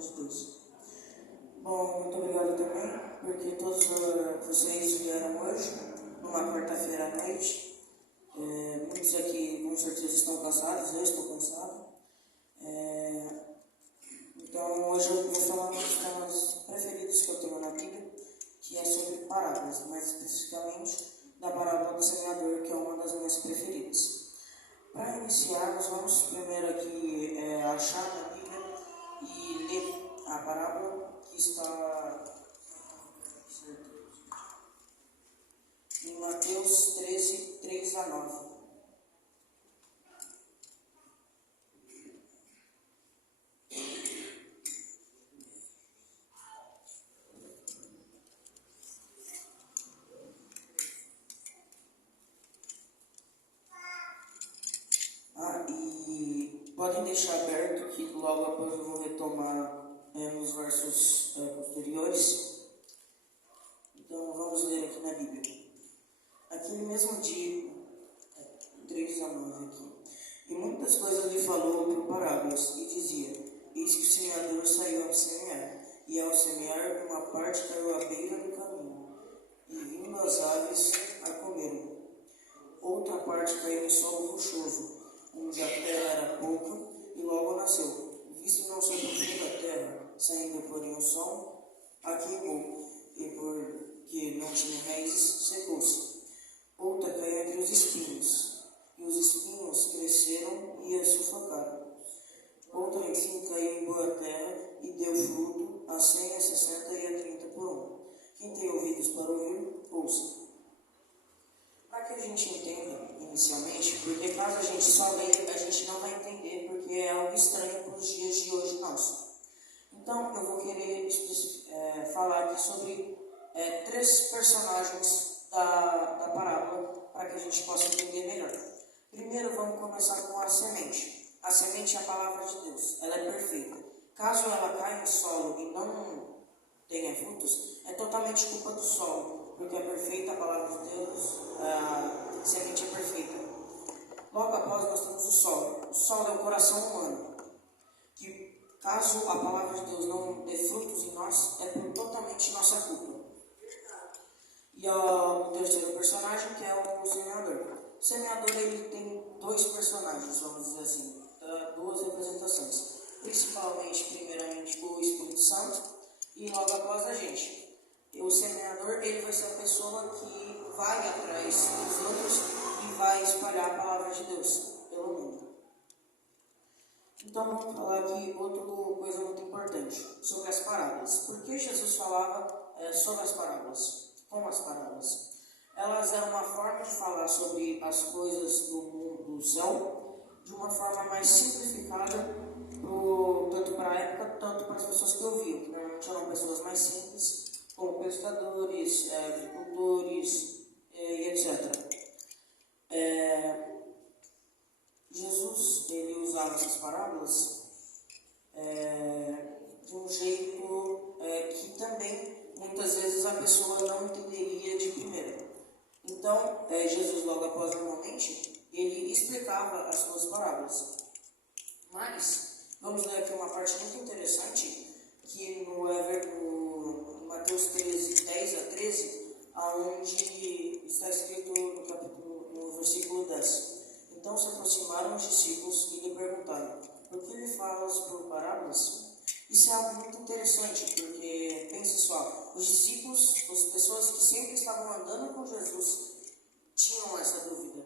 de Deus. Bom, muito obrigado também, porque todos vocês vieram hoje, numa quarta-feira à noite. Muitos aqui com certeza estão cansados, eu estou cansado. Então hoje eu vou falar um dos temas preferidos que eu tenho na Bíblia, que é sobre parábolas, mais especificamente da parábola do semeador, que é uma das minhas preferidas. Para iniciar, nós vamos primeiro aqui achar na Bíblia e ler a parábola que está em Mateus 13, 3 a 9. E podem deixar aberto que logo após eu vou retomar nos versos posteriores. Então vamos ler aqui na Bíblia. Aquele mesmo dia, 3 a 9 aqui. E muitas coisas lhe falou por parábolas, e dizia: eis que o semeador saiu a semear, e ao semear uma parte caiu à beira do caminho, e vindo as aves a comeram. Outra parte caiu em solo rochoso, onde a terra era pouca, e logo nasceu. Visto não ser profunda a terra, saindo porém o sol, a queimou, e porque não tinha raízes, secou-se. Outra caiu entre os espinhos, e os espinhos cresceram e a sufocaram. Outra, enfim, caiu em boa terra, e deu fruto, a 100, a 60 e a 30 por um. Quem tem ouvidos para ouvir, ouça. Para que a gente entenda, inicialmente, porque caso a gente só leia, a gente não vai entender, porque é algo estranho para os dias de hoje nossos. Então, eu vou querer falar aqui sobre 3 personagens da parábola, para que a gente possa entender melhor. Primeiro, vamos começar com a semente. A semente é a palavra de Deus, ela é perfeita. Caso ela caia no solo e não tenha frutos, é totalmente culpa do solo, porque é perfeita a palavra de Deus, a semente é perfeita. Logo após nós temos o solo. O solo é o coração humano, que caso a palavra de Deus não dê frutos em nós, é por totalmente nossa culpa. E o terceiro personagem, que é o semeador. O semeador, ele tem 2 personagens, vamos dizer assim, 2 representações. Principalmente, primeiramente, o Espírito Santo, e logo após a gente. O semeador, ele vai ser a pessoa que vai atrás dos outros e vai espalhar a palavra de Deus pelo mundo. Então vamos falar aqui outra coisa muito importante, sobre as parábolas. Por que Jesus falava sobre as parábolas? Como as parábolas? Elas eram uma forma de falar sobre as coisas do mundo, do céu, de uma forma mais simplificada, tanto para a época, tanto para as pessoas que ouviam, que normalmente eram pessoas mais simples, como pescadores, agricultores e etc. Jesus, ele usava essas parábolas de um jeito que também, muitas vezes, a pessoa não entenderia de primeira. Então, Jesus, logo após, normalmente, ele explicava as suas parábolas. Mas, vamos ler aqui uma parte muito interessante, que no Mateus 13, 10 a 13, onde está escrito no versículo 10. Então se aproximaram os discípulos e lhe perguntaram: por que lhe falas por parábolas? Isso é algo muito interessante, porque, pense só, os discípulos, as pessoas que sempre estavam andando com Jesus, tinham essa dúvida.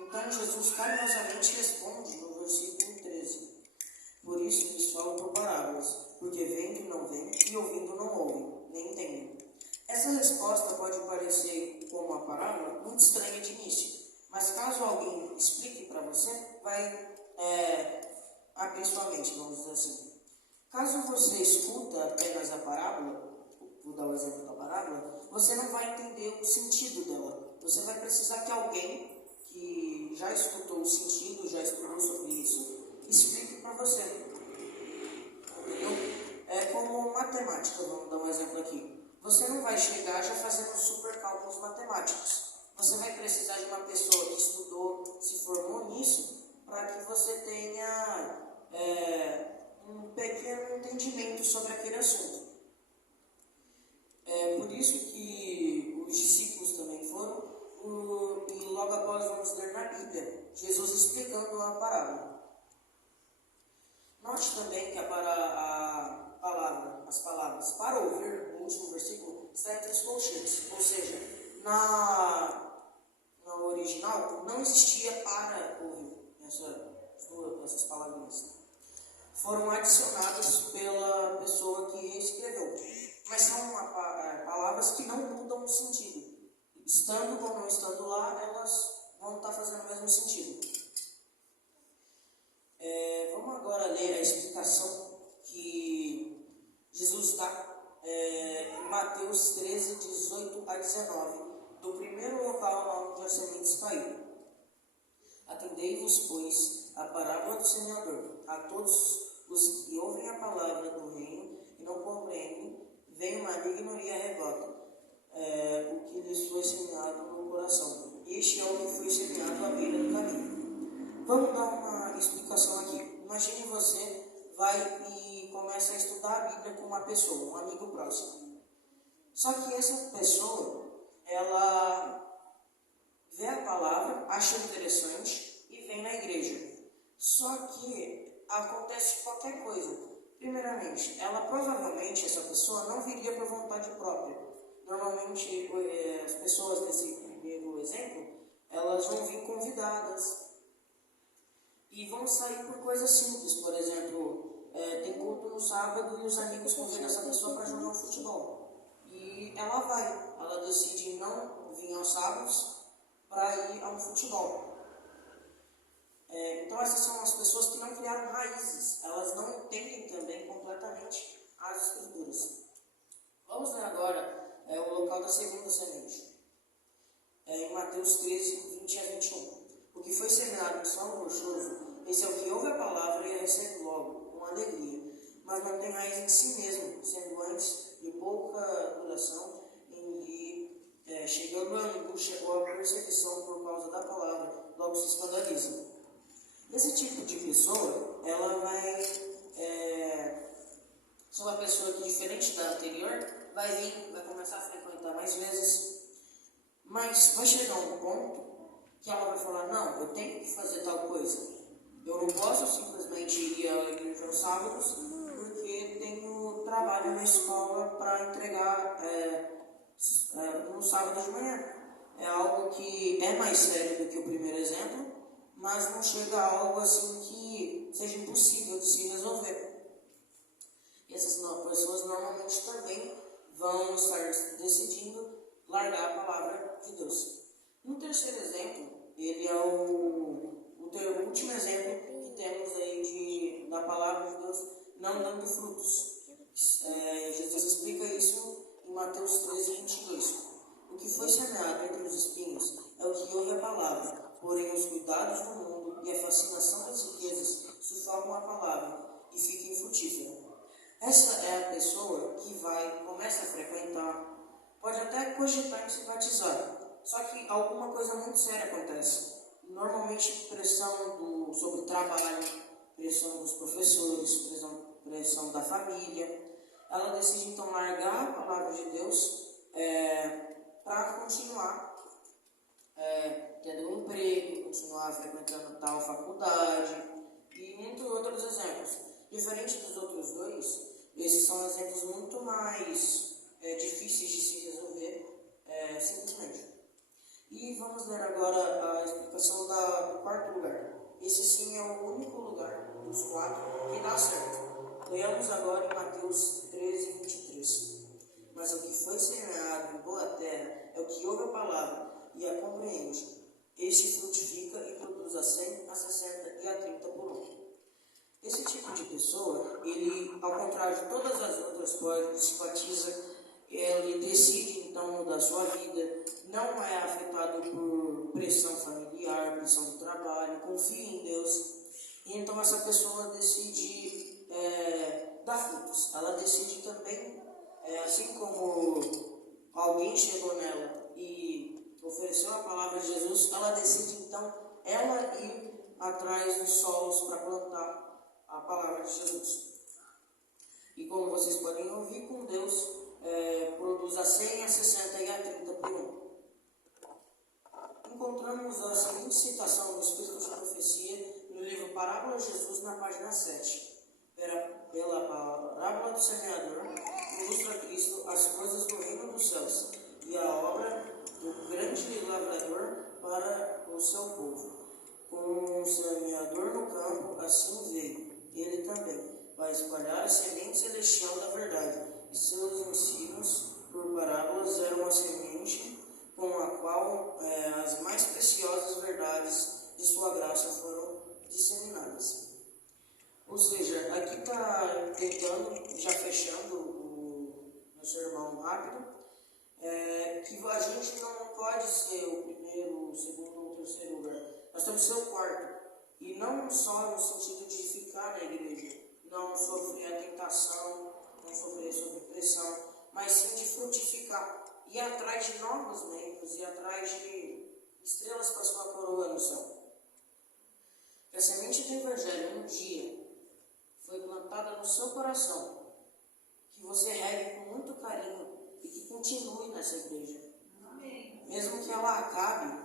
Então Jesus carinhosamente responde no versículo 13: por isso lhes falo por parábolas, porque vendo e não veem, e ouvindo não ouvem, nem entendem. Essa resposta pode parecer como uma parábola muito estranha de início, mas caso alguém explique para você, vai abrir sua mente, vamos dizer assim. Caso você escuta apenas a parábola, vou dar o exemplo da parábola, você não vai entender o sentido dela. Você vai precisar que alguém que já escutou o sentido, já estudou sobre isso, explique para você. Entendeu? É como matemática, vamos dar um exemplo aqui. Você não vai chegar já fazendo super cálculos matemáticos. Você vai precisar de uma pessoa que estudou, se formou nisso, para que você tenha um pequeno entendimento entendimento sobre aquele assunto. É por isso que os discípulos também foram, e logo após vamos ler na Bíblia, Jesus explicando a parábola. Note também que as palavras para ouvir, no último versículo, está entre os colchetes, ou seja, no original não existia para ouvir essas palavrinhas. Foram adicionadas pela pessoa que escreveu, mas são palavras que não mudam o sentido. Estando ou não estando lá, elas vão estar fazendo o mesmo sentido. Vamos agora ler a explicação que Jesus dá em Mateus 13, 18 a 19, do primeiro local onde as sementes caíram. Atendei-vos, pois, a parábola do semeador. A todos os que ouvem a palavra do reino e não compreendem, vem o maligno e arrebata o que lhes foi semeado no coração. Este é o que foi semeado à beira do caminho. Vamos dar uma explicação aqui. Imagine você vai e começa a estudar a Bíblia com uma pessoa, um amigo próximo. Só que essa pessoa, ela vê a palavra, acha interessante e vem na igreja. Só que acontece qualquer coisa. Primeiramente, provavelmente, essa pessoa não viria por vontade própria. Normalmente, as pessoas desse primeiro exemplo, elas vão vir convidadas e vão sair por coisas simples. Por exemplo, tem culto no sábado e os amigos convidam essa pessoa para jogar um futebol. E ela decide não vir aos sábados para ir a um futebol. Então essas são as pessoas que não criaram raízes, elas não entendem também completamente as escrituras. Vamos ler agora o local da segunda semente, em Mateus 13, 20 a 21. O que foi semeado em solo rochoso, esse é o que ouve a palavra e a recebe logo, com alegria, mas não tem raiz em si mesmo, sendo antes de pouca duração, chegando a angústia ou a perseguição por causa da palavra, logo se escandaliza. Esse tipo de pessoa, ela vai ser uma pessoa que, diferente da anterior, vai começar a frequentar mais vezes, mas vai chegar um ponto que ela vai falar, não, eu tenho que fazer tal coisa. Eu não posso simplesmente ir à igreja aos sábados, porque tenho trabalho na escola para entregar no sábado de manhã. É algo que é mais sério do que o primeiro exemplo, mas não chega a algo assim que seja impossível de se resolver. E essas pessoas normalmente também vão estar decidindo largar a palavra de Deus. No terceiro exemplo, ele é o último exemplo que temos aí da palavra de Deus não dando frutos. Jesus explica isso em Mateus 13, 22. O que foi semeado entre os espinhos é o que ouve a palavra, porém os cuidados do mundo e a fascinação das riquezas sufocam a palavra e fica infrutífera. Essa é a pessoa que começa a frequentar, pode até cogitar em se batizar, só que alguma coisa muito séria acontece. Normalmente pressão sobre o trabalho, pressão dos professores, pressão da família. Ela decide então largar a palavra de Deus para continuar tendo um emprego, continuar frequentando tal faculdade e muitos outros exemplos. Diferente dos outros dois, esses são exemplos muito mais difíceis de se resolver simplesmente. E vamos ler agora a explicação do quarto lugar. Esse sim é o único lugar dos quatro que dá certo. Leamos agora em Mateus 13, 23. Mas o que foi semeado em boa terra é o que ouve a palavra e a compreende. Este frutifica e produz a 100, a 60 e a 30 por um. Esse tipo de pessoa, ele, ao contrário de todas as outras, se batiza, ele decide então mudar sua vida, não é afetado por pressão familiar, pressão do trabalho, confia em Deus, e então essa pessoa decide dar frutos. Ela decide também, assim como alguém chegou nela e ofereceu a palavra de Jesus, ela decide então ela ir atrás dos solos para plantar a palavra de Jesus. como vocês podem ouvir, com Deus produz a 100, a 60 e a 30 por um. Encontramos a seguinte citação do Espírito de Profecia no livro Parábola de Jesus, na página 7. Pela parábola do semeador, ilustra Cristo as coisas do reino dos céus e a obra do grande lavrador para o seu povo. Como um semeador no campo, assim veio ele também, para espalhar a semente celestial da verdade, e seus ensinos por parábolas eram a semente com a qual as mais preciosas verdades de sua graça foram disseminadas. Ou seja, aqui está tentando, já fechando o meu sermão rápido, que a gente não pode ser o primeiro, o segundo ou o terceiro lugar. Nós temos que ser o quarto. E não só no sentido de ficar na igreja, não sofrer a tentação, não sofrer sob pressão, mas sim de frutificar. Ir atrás de novos membros, ir atrás de estrelas para sua coroa no céu. Que a semente do Evangelho um dia foi plantada no seu coração, que você regue com muito carinho e que continue nessa igreja. Amém. Mesmo que ela acabe,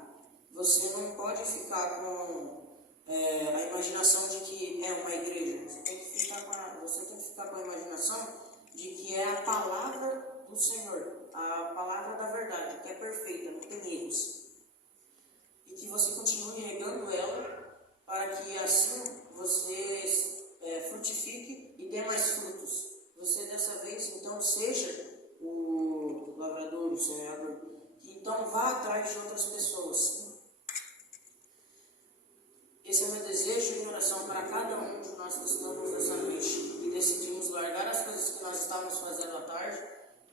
você não pode ficar com a imaginação de que é uma igreja. Você tem que ficar com a imaginação de que é a palavra do Senhor, a palavra da verdade, que é perfeita, não tem erros. E que você continue regando ela para que assim você frutifique e dê mais frutos. Você dessa vez então seja o lavrador, o semeador, que então vá atrás de outras pessoas. Esse é o meu desejo e oração para cada um de nós que estamos nessa noite e decidimos largar as coisas que nós estávamos fazendo à tarde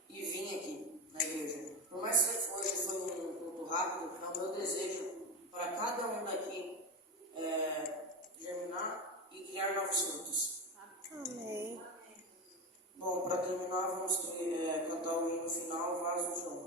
e vir aqui na igreja. Por mais que hoje foi um culto rápido, é o meu desejo para cada um daqui germinar e criar novos frutos. Amém. Bom, para terminar, vamos cantar o hino final, Vaso de Honra.